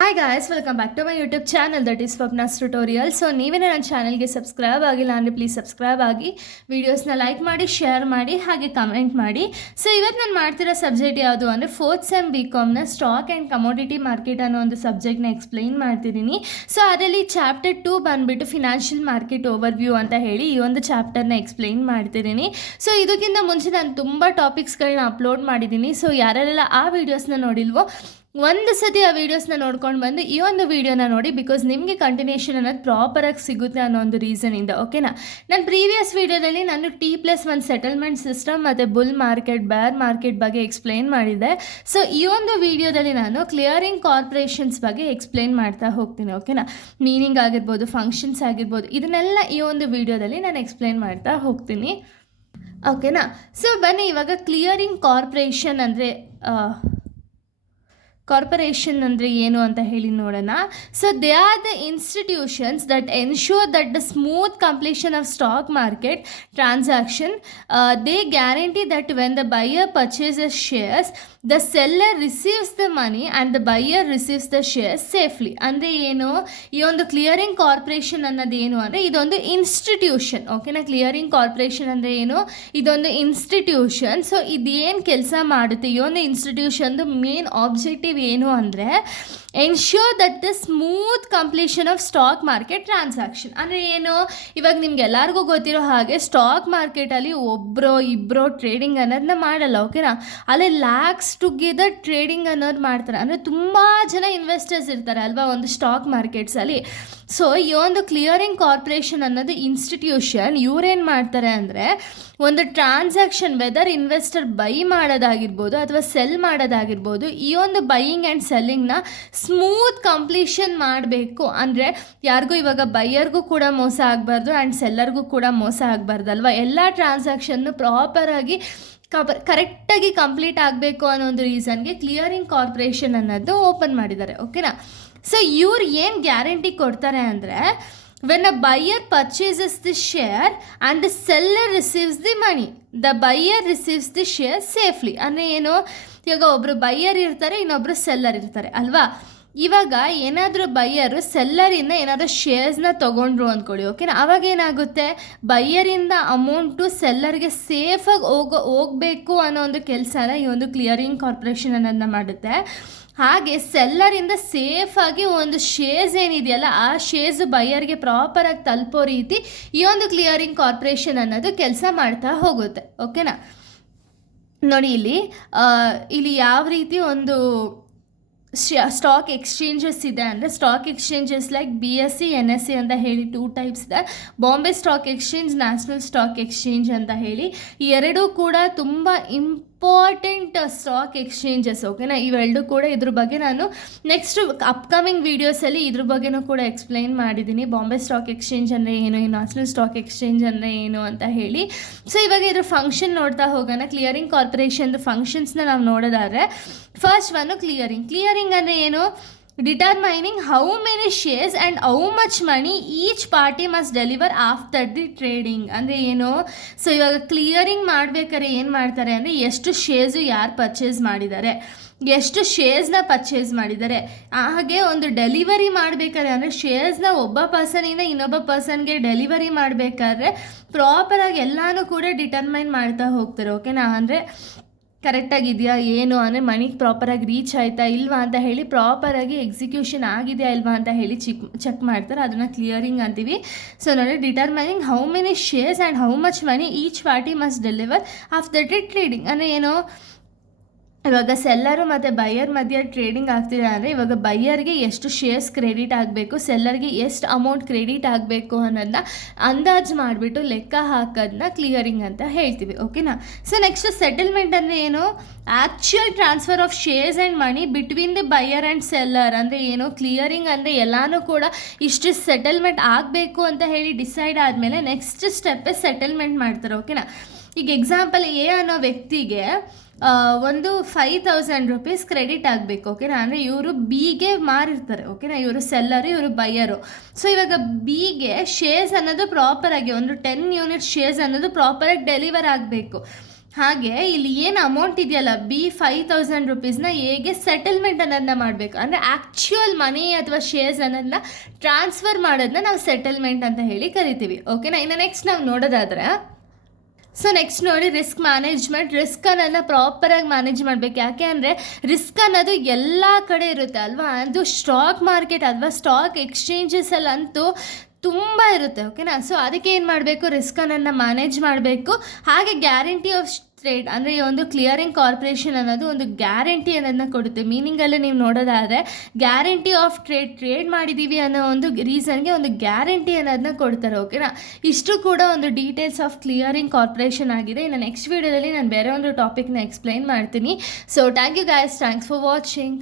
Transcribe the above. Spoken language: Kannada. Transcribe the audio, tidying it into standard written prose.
Hi guys, welcome back to my YouTube channel that is Swapna's tutorial. So ನೀವೇ ನನ್ನ ಚಾನಲ್ಗೆ ಸಬ್ಸ್ಕ್ರೈಬ್ ಆಗಿಲ್ಲ ಅಂದರೆ ಪ್ಲೀಸ್ ಸಬ್ಸ್ಕ್ರೈಬ್ ಆಗಿ, ವೀಡಿಯೋಸ್ನ ಲೈಕ್ ಮಾಡಿ, ಶೇರ್ ಮಾಡಿ, ಹಾಗೆ ಕಮೆಂಟ್ ಮಾಡಿ. ಸೊ ಇವತ್ತು ನಾನು ಮಾಡ್ತಿರೋ ಸಬ್ಜೆಕ್ಟ್ ಯಾವುದು ಅಂದರೆ ಫೋರ್ತ್ ಸೆಮ್ BComನ ಸ್ಟಾಕ್ ಆ್ಯಂಡ್ ಕಮೋಡಿಟಿ ಮಾರ್ಕೆಟ್ ಅನ್ನೋ ಒಂದು ಸಬ್ಜೆಕ್ಟ್ನ ಎಕ್ಸ್ಪ್ಲೈನ್ ಮಾಡ್ತಿದ್ದೀನಿ. ಸೊ ಅದರಲ್ಲಿ ಚಾಪ್ಟರ್ 2 ಬಂದುಬಿಟ್ಟು ಫಿನಾನ್ಷಿಯಲ್ ಮಾರ್ಕೆಟ್ ಓವರ್ವ್ಯೂ ಅಂತ ಹೇಳಿ ಈ ಒಂದು ಚಾಪ್ಟರ್ನ ಎಕ್ಸ್ಪ್ಲೈನ್ ಮಾಡ್ತಿದ್ದೀನಿ. ಸೊ ಇದಕ್ಕಿಂತ ಮುಂಚೆ ನಾನು ತುಂಬ ಟಾಪಿಕ್ಸ್ಗಳನ್ನ ಅಪ್ಲೋಡ್ ಮಾಡಿದ್ದೀನಿ. ಸೊ ಯಾರೆಲ್ಲ ಆ ವೀಡಿಯೋಸ್ನ ನೋಡಿಲ್ವೋ ಒಂದು ಸತಿ ಆ ವೀಡಿಯೋಸ್ನ ನೋಡ್ಕೊಂಡು ಬಂದು ಈ ಒಂದು ವೀಡಿಯೋನ ನೋಡಿ, ಬಿಕಾಸ್ ನಿಮಗೆ ಕಂಟಿನ್ಯೂಷನ್ ಅನ್ನೋದು ಪ್ರಾಪರಾಗಿ ಸಿಗುತ್ತೆ ಅನ್ನೋ ಒಂದು ರೀಸನಿಂದ. ಓಕೆನಾ, ನಾನು ಪ್ರೀವಿಯಸ್ ವೀಡಿಯೋದಲ್ಲಿ ನಾನು T+1 ಸೆಟಲ್ಮೆಂಟ್ ಸಿಸ್ಟಮ್ ಮತ್ತು ಬುಲ್ ಮಾರ್ಕೆಟ್, ಬೇರ್ ಮಾರ್ಕೆಟ್ ಬಗ್ಗೆ ಎಕ್ಸ್ಪ್ಲೈನ್ ಮಾಡಿದ್ದೆ. ಸೊ ಈ ಒಂದು ವೀಡಿಯೋದಲ್ಲಿ ನಾನು ಕ್ಲಿಯರಿಂಗ್ ಕಾರ್ಪೊರೇಷನ್ಸ್ ಬಗ್ಗೆ ಎಕ್ಸ್ಪ್ಲೈನ್ ಮಾಡ್ತಾ ಹೋಗ್ತೀನಿ. ಓಕೆನಾ, ಮೀನಿಂಗ್ ಆಗಿರ್ಬೋದು, ಫಂಕ್ಷನ್ಸ್ ಆಗಿರ್ಬೋದು, ಇದನ್ನೆಲ್ಲ ಈ ಒಂದು ವೀಡಿಯೋದಲ್ಲಿ ನಾನು ಎಕ್ಸ್ಪ್ಲೈನ್ ಮಾಡ್ತಾ ಹೋಗ್ತೀನಿ. ಓಕೆನಾ, ಸೊ ಬನ್ನಿ ಇವಾಗ ಕ್ಲಿಯರಿಂಗ್ ಕಾರ್ಪೊರೇಷನ್ ಅಂದರೆ ಏನು ಅಂತ ಹೇಳಿ ನೋಡೋಣ. So they are the institutions that ensure that the smooth completion of stock market transaction. They guarantee that when the buyer purchases shares the seller receives the money and the buyer receives the shares safely. ಅಂದರೆ ಏನು, ಈ ಒಂದು ಕ್ಲಿಯರಿಂಗ್ ಕಾರ್ಪೊರೇಷನ್ ಅನ್ನೋದು ಏನು ಅಂದರೆ ಇದೊಂದು ಇನ್ಸ್ಟಿಟ್ಯೂಷನ್. ಓಕೆನಾ, ಕ್ಲಿಯರಿಂಗ್ ಕಾರ್ಪೊರೇಷನ್ ಅಂದರೆ ಏನು, ಇದೊಂದು ಇನ್ಸ್ಟಿಟ್ಯೂಷನ್. ಸೊ ಇದೇನು ಕೆಲಸ ಮಾಡುತ್ತೆ, ಈ ಒಂದು ಇನ್ಸ್ಟಿಟ್ಯೂಷನ್ದು ಮೇನ್ ಆಬ್ಜೆಕ್ಟಿವ್ ಏನು ಅಂದರೆ ensure that the smooth completion of stock market transaction. ಅಂದರೆ ಏನು, ಇವಾಗ ನಿಮ್ಗೆ ಎಲ್ಲರಿಗೂ ಗೊತ್ತಿರೋ ಹಾಗೆ ಸ್ಟಾಕ್ ಮಾರ್ಕೆಟಲ್ಲಿ ಒಬ್ಬರೋ ಇಬ್ಬರೋ ಟ್ರೇಡಿಂಗ್ ಅನ್ನೋದನ್ನ ಮಾಡಲ್ಲ. ಓಕೆನಾ, ಅಲ್ಲೇ ಲ್ಯಾಕ್ಸ್ ಟುಗೆದರ್ ಟ್ರೇಡಿಂಗ್ ಅನ್ನೋದು ಮಾಡ್ತಾರೆ. ಅಂದರೆ ತುಂಬ ಜನ ಇನ್ವೆಸ್ಟರ್ಸ್ ಇರ್ತಾರೆ ಅಲ್ವಾ ಒಂದು ಸ್ಟಾಕ್ ಮಾರ್ಕೆಟ್ಸಲ್ಲಿ. ಸೊ ಈ ಒಂದು ಕ್ಲಿಯರಿಂಗ್ ಕಾರ್ಪೊರೇಷನ್ ಅನ್ನೋದು ಇನ್ಸ್ಟಿಟ್ಯೂಷನ್, ಇವರೇನು ಮಾಡ್ತಾರೆ ಅಂದರೆ ಒಂದು ಟ್ರಾನ್ಸಾಕ್ಷನ್, ವೆದರ್ ಇನ್ವೆಸ್ಟರ್ ಬೈ ಮಾಡೋದಾಗಿರ್ಬೋದು ಅಥವಾ ಸೆಲ್ ಮಾಡೋದಾಗಿರ್ಬೋದು, ಈ ಒಂದು ಬೈಯಿಂಗ್ ಆ್ಯಂಡ್ ಸೆಲ್ಲಿಂಗ್ನ ಸ್ಮೂತ್ ಕಂಪ್ಲೀಷನ್ ಮಾಡಬೇಕು. ಅಂದರೆ ಯಾರಿಗೂ ಇವಾಗ ಬೈಯರ್ಗೂ ಕೂಡ ಮೋಸ ಆಗಬಾರ್ದು ಆ್ಯಂಡ್ ಸೆಲ್ಲರ್ಗೂ ಕೂಡ ಮೋಸ ಆಗಬಾರ್ದಲ್ವ. ಎಲ್ಲ ಟ್ರಾನ್ಸಾಕ್ಷನ್ನು ಪ್ರಾಪರಾಗಿ ಕರೆಕ್ಟಾಗಿ ಕಂಪ್ಲೀಟ್ ಆಗಬೇಕು ಅನ್ನೋ ಒಂದು ರೀಸನ್ಗೆ ಕ್ಲಿಯರಿಂಗ್ ಕಾರ್ಪೊರೇಷನ್ ಅನ್ನೋದು ಓಪನ್ ಮಾಡಿದ್ದಾರೆ. ಓಕೆನಾ, ಸೊ ಇವ್ರು ಏನು ಗ್ಯಾರಂಟಿ ಕೊಡ್ತಾರೆ ಅಂದರೆ when a buyer purchases the share and the seller receives the money, the buyer receives the share safely. ಅಂದರೆ ಏನು, ಇವಾಗ ಒಬ್ಬರು ಬೈಯರ್ ಇರ್ತಾರೆ, ಇನ್ನೊಬ್ಬರು ಸೆಲ್ಲರ್ ಇರ್ತಾರೆ ಅಲ್ವಾ. ಇವಾಗ ಏನಾದರೂ ಬೈಯರು ಸೆಲ್ಲರಿಂದ ಏನಾದರೂ ಶೇರ್ಸ್ನ ತೊಗೊಂಡ್ರು ಅಂದ್ಕೊಳ್ಳಿ. ಓಕೆನಾ, ಅವಾಗ ಏನಾಗುತ್ತೆ, ಬೈಯರಿಂದ ಅಮೌಂಟು ಸೆಲ್ಲರ್ಗೆ ಸೇಫಾಗಿ ಹೋಗಬೇಕು ಅನ್ನೋ ಒಂದು ಕೆಲಸನ ಈ ಒಂದು ಕ್ಲಿಯರಿಂಗ್ ಕಾರ್ಪೊರೇಷನ್ ಅನ್ನೋದನ್ನ ಮಾಡುತ್ತೆ. ಹಾಗೆ ಸೆಲ್ಲರಿಂದ ಸೇಫಾಗಿ ಒಂದು ಶೇರ್ಸ್ ಏನಿದೆಯಲ್ಲ ಆ ಶೇರ್ಸ್ ಬೈಯರ್ಗೆ ಪ್ರಾಪರಾಗಿ ತಲುಪೋ ರೀತಿ ಈ ಒಂದು ಕ್ಲಿಯರಿಂಗ್ ಕಾರ್ಪೊರೇಷನ್ ಅನ್ನೋದು ಕೆಲಸ ಮಾಡ್ತಾ ಹೋಗುತ್ತೆ. ಓಕೆನಾ, ನೋಡಿ ಇಲ್ಲಿ ಯಾವ ರೀತಿ ಒಂದು ಸ್ಟಾಕ್ ಎಕ್ಸ್ಚೇಂಜಸ್ ಇದೆ ಅಂದರೆ stock exchanges like BSE NSE ಅಂತ ಹೇಳಿ 2 ಟೈಪ್ಸ್ ಇದೆ. Bombay stock exchange, national stock exchange ಅಂತ ಹೇಳಿ ಈ ಎರಡೂ ಕೂಡ ತುಂಬ ಇಂಪಾರ್ಟೆಂಟ್ ಸ್ಟಾಕ್ ಎಕ್ಸ್ಚೇಂಜಸ್. ಓಕೆನಾ, ಇವೆರಡೂ ಕೂಡ ಇದ್ರ ಬಗ್ಗೆ ನಾನು ನೆಕ್ಸ್ಟ್ ಅಪ್ಕಮಿಂಗ್ ವೀಡಿಯೋಸಲ್ಲಿ ಇದ್ರ ಬಗ್ಗೆನೂ ಕೂಡ ಎಕ್ಸ್ಪ್ಲೈನ್ ಮಾಡಿದ್ದೀನಿ. ಬಾಂಬೆ ಸ್ಟಾಕ್ ಎಕ್ಸ್ಚೇಂಜ್ ಅಂದರೆ ಏನು, ಈ ನ್ಯಾಷನಲ್ ಸ್ಟಾಕ್ ಎಕ್ಸ್ಚೇಂಜ್ ಅಂದರೆ ಏನು ಅಂತ ಹೇಳಿ. ಸೊ ಇವಾಗ ಇದ್ರ ಫಂಕ್ಷನ್ ನೋಡ್ತಾ ಹೋಗೋಣ. ಕ್ಲಿಯರಿಂಗ್ ಕಾರ್ಪೊರೇಷನ್ದು ಫಂಕ್ಷನ್ಸ್ನ ನಾವು ನೋಡೋದಾದರೆ ಫಸ್ಟ್ ಒನ್ನು ಕ್ಲಿಯರಿಂಗ್ ಅಂದರೆ ಏನು, determining how many shares and how much money each party must deliver after the trading. ಅಂದರೆ ಏನು, ಸೊ ಇವಾಗ ಕ್ಲಿಯರಿಂಗ್ ಮಾಡಬೇಕಾದ್ರೆ ಏನು ಮಾಡ್ತಾರೆ ಅಂದರೆ ಎಷ್ಟು ಶೇರ್ಸು ಯಾರು ಪರ್ಚೇಸ್ ಮಾಡಿದ್ದಾರೆ, ಎಷ್ಟು ಶೇರ್ಸ್ನ ಪರ್ಚೇಸ್ ಮಾಡಿದ್ದಾರೆ, ಹಾಗೆ ಒಂದು ಡೆಲಿವರಿ ಮಾಡಬೇಕಾದ್ರೆ ಅಂದರೆ ಶೇರ್ಸ್ನ ಒಬ್ಬ ಪರ್ಸನಿಂದ ಇನ್ನೊಬ್ಬ ಪರ್ಸನ್ಗೆ ಡೆಲಿವರಿ ಮಾಡಬೇಕಾದ್ರೆ ಪ್ರಾಪರಾಗಿ ಎಲ್ಲನೂ ಕೂಡ ಡಿಟರ್ಮೈನ್ ಮಾಡ್ತಾ ಹೋಗ್ತಾರೆ. ಓಕೆನಾ, ಅಂದರೆ ಕರೆಕ್ಟಾಗಿದೆಯಾ ಏನು ಅಂದರೆ ಮನಿಗೆ ಪ್ರಾಪರಾಗಿ ರೀಚ್ ಆಯಿತಾ ಇಲ್ವಾ ಅಂತ ಹೇಳಿ ಪ್ರಾಪರಾಗಿ ಎಕ್ಸಿಕ್ಯೂಷನ್ ಆಗಿದೆಯಾ ಇಲ್ವಾ ಅಂತ ಹೇಳಿ ಚೆಕ್ ಮಾಡ್ತಾರೆ. ಅದನ್ನು ಕ್ಲಿಯರಿಂಗ್ ಅಂತೀವಿ. ಸೊ ನೋಡಿ, determining how many shares and how much money each party must deliver after the trading. ಅಂದರೆ ಏನು, ಇವಾಗ ಸೆಲ್ಲರು ಮತ್ತು ಬೈಯರ್ ಮಧ್ಯೆ ಟ್ರೇಡಿಂಗ್ ಆಗ್ತಿದೆ ಅಂದರೆ ಇವಾಗ ಬೈಯರ್ಗೆ ಎಷ್ಟು ಶೇರ್ಸ್ ಕ್ರೆಡಿಟ್ ಆಗಬೇಕು, ಸೆಲ್ಲರ್ಗೆ ಎಷ್ಟು ಅಮೌಂಟ್ ಕ್ರೆಡಿಟ್ ಆಗಬೇಕು ಅನ್ನೋದನ್ನ ಅಂದಾಜು ಮಾಡಿಬಿಟ್ಟು ಲೆಕ್ಕ ಹಾಕೋದನ್ನ ಕ್ಲಿಯರಿಂಗ್ ಅಂತ ಹೇಳ್ತೀವಿ. ಓಕೆನಾ, ಸೊ ನೆಕ್ಸ್ಟ್ ಸೆಟಲ್ಮೆಂಟ್ ಅಂದರೆ ಏನು, actual transfer of shares and money between the buyer and seller. ಅಂದರೆ ಏನು, ಕ್ಲಿಯರಿಂಗ್ ಅಂದರೆ ಎಲ್ಲನೂ ಕೂಡ ಇಷ್ಟು ಸೆಟಲ್ಮೆಂಟ್ ಆಗಬೇಕು ಅಂತ ಹೇಳಿ ಡಿಸೈಡ್ ಆದಮೇಲೆ ನೆಕ್ಸ್ಟ್ ಸ್ಟೆಪ್ಪೇ ಸೆಟಲ್ಮೆಂಟ್ ಮಾಡ್ತಾರೆ. ಓಕೆನಾ, ಈಗ ಎಕ್ಸಾಂಪಲ್ A ಅನ್ನೋ ವ್ಯಕ್ತಿಗೆ ಒಂದು 5,000 ರೂಪೀಸ್ ಕ್ರೆಡಿಟ್ ಆಗಬೇಕು. ಓಕೆನಾ, ಅಂದರೆ ಇವರು Bಗೆ ಮಾರಿರ್ತಾರೆ. ಓಕೆನಾ, ಇವರು ಸೆಲ್ಲರು, ಇವರು ಬೈಯರು. ಸೊ ಇವಾಗ Bಗೆ ಶೇರ್ಸ್ ಅನ್ನೋದು ಪ್ರಾಪರಾಗಿ ಒಂದು 10 ಯೂನಿಟ್ ಶೇರ್ಸ್ ಅನ್ನೋದು ಪ್ರಾಪರಾಗಿ ಡೆಲಿವರ್ ಆಗಬೇಕು. ಹಾಗೆ ಇಲ್ಲಿ ಏನು ಅಮೌಂಟ್ ಇದೆಯಲ್ಲ ₹5,000 ಹೇಗೆ ಸೆಟಲ್ಮೆಂಟ್ ಅನ್ನೋದನ್ನ ಮಾಡಬೇಕು, ಅಂದರೆ ಆ್ಯಕ್ಚುಯಲ್ ಮನಿ ಅಥವಾ ಶೇರ್ಸ್ ಅನ್ನೋದನ್ನ ಟ್ರಾನ್ಸ್ಫರ್ ಮಾಡೋದನ್ನ ನಾವು ಸೆಟಲ್ಮೆಂಟ್ ಅಂತ ಹೇಳಿ ಕರಿತೀವಿ. ಓಕೆನಾ. ಇನ್ನು ನೆಕ್ಸ್ಟ್ ನಾವು ನೋಡೋದಾದರೆ, ಸೊ ನೆಕ್ಸ್ಟ್ ನೋಡಿ ರಿಸ್ಕ್ ಮ್ಯಾನೇಜ್ಮೆಂಟ್. ರಿಸ್ಕ್ ಅನ್ನೋದನ್ನ ಪ್ರಾಪರಾಗಿ ಮ್ಯಾನೇಜ್ ಮಾಡಬೇಕು. ಯಾಕೆ ಅಂದರೆ ರಿಸ್ಕ್ ಅನ್ನೋದು ಎಲ್ಲ ಕಡೆ ಇರುತ್ತೆ ಅಲ್ವಾ. ಅದು ಸ್ಟಾಕ್ ಮಾರ್ಕೆಟ್ ಅಥವಾ ಸ್ಟಾಕ್ ಎಕ್ಸ್ಚೇಂಜಸಲ್ಲಂತೂ ತುಂಬ ಇರುತ್ತೆ. ಓಕೆನಾ. ಸೊ ಅದಕ್ಕೆ ಏನು ಮಾಡಬೇಕು, ರಿಸ್ಕನ್ನು ಮ್ಯಾನೇಜ್ ಮಾಡಬೇಕು. ಹಾಗೆ ಗ್ಯಾರಂಟಿ ಆಫ್ ಟ್ರೇಡ್ ಅಂದರೆ ಈ ಒಂದು ಕ್ಲಿಯರಿಂಗ್ ಕಾರ್ಪೊರೇಷನ್ ಅನ್ನೋದು ಒಂದು ಗ್ಯಾರಂಟಿ ಅನ್ನೋದನ್ನ ಕೊಡುತ್ತೆ. ಮೀನಿಂಗಲ್ಲಿ ನೀವು ನೋಡೋದಾದರೆ ಗ್ಯಾರಂಟಿ ಆಫ್ ಟ್ರೇಡ್ ಮಾಡಿದ್ದೀವಿ ಅನ್ನೋ ಒಂದು ರೀಸನ್ಗೆ ಒಂದು ಗ್ಯಾರಂಟಿ ಅನ್ನೋದನ್ನ ಕೊಡ್ತಾರೆ. ಓಕೆನಾ. ಇಷ್ಟು ಕೂಡ ಒಂದು ಡೀಟೇಲ್ಸ್ ಆಫ್ ಕ್ಲಿಯರಿಂಗ್ ಕಾರ್ಪೊರೇಷನ್ ಆಗಿದೆ. ಇನ್ನು ನೆಕ್ಸ್ಟ್ ವೀಡಿಯೋದಲ್ಲಿ ನಾನು ಬೇರೆ ಒಂದು ಟಾಪಿಕ್ನ ಎಕ್ಸ್ಪ್ಲೈನ್ ಮಾಡ್ತೀನಿ. So thank you guys, thanks for watching.